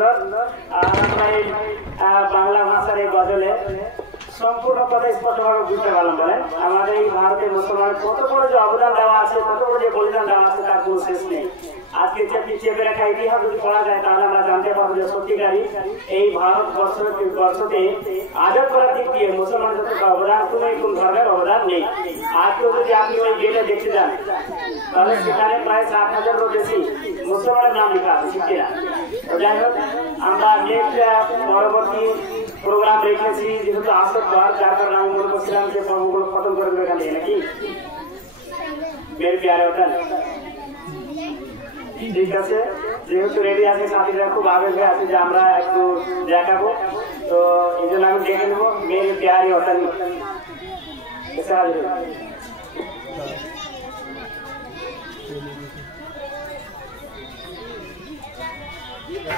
সুন্দর। আর আমরা এই বাংলা ভাষার এই গজলে সম্পূর্ণ কথা স্পষ্টভাবে বুঝতে পারলাম। বলেন আমাদের এই ভারতের মুসলমানের কত বড় যে অবদান দেওয়া আছে, কত বড় যে বলিদান দেওয়া আছে, তার কোনো শেষ নেই। আজকে চেপে রাখা ইতিহাস যদি পড়া যায় তাহলে আমরা জানতে পারবো যে সত্যিকারই এই ভারতবর্ষতে আজাদ করার দিক দিয়ে মুসলমান যত অবদান, কোন ধর্মের অবদান নেই। আজকেও যদি আপনি ওই গেটে দেখতে যান তাহলে সেখানে প্রায় 60,000-এরও বেশি মুসলমানের নাম লেখা আছে, ঠিক না? যাই হোক, আমরা নেক্সট পরবর্তী প্রোগ্রাম রেখেছি যেহেতু আসর বার, যার কারণে আমি মনে করছিলাম যে পর্বগুলো খতম করে দেবে এখান থেকে, নাকি বের পেয়ারে ওঠান। ঠিক আছে, যেহেতু রেডি আছে, সাথীরা খুব আবেগ হয়ে আছে যে আমরা একটু দেখাবো, তো এই জন্য আমি দেখে নেবো মেরে পেয়ারে ওঠান।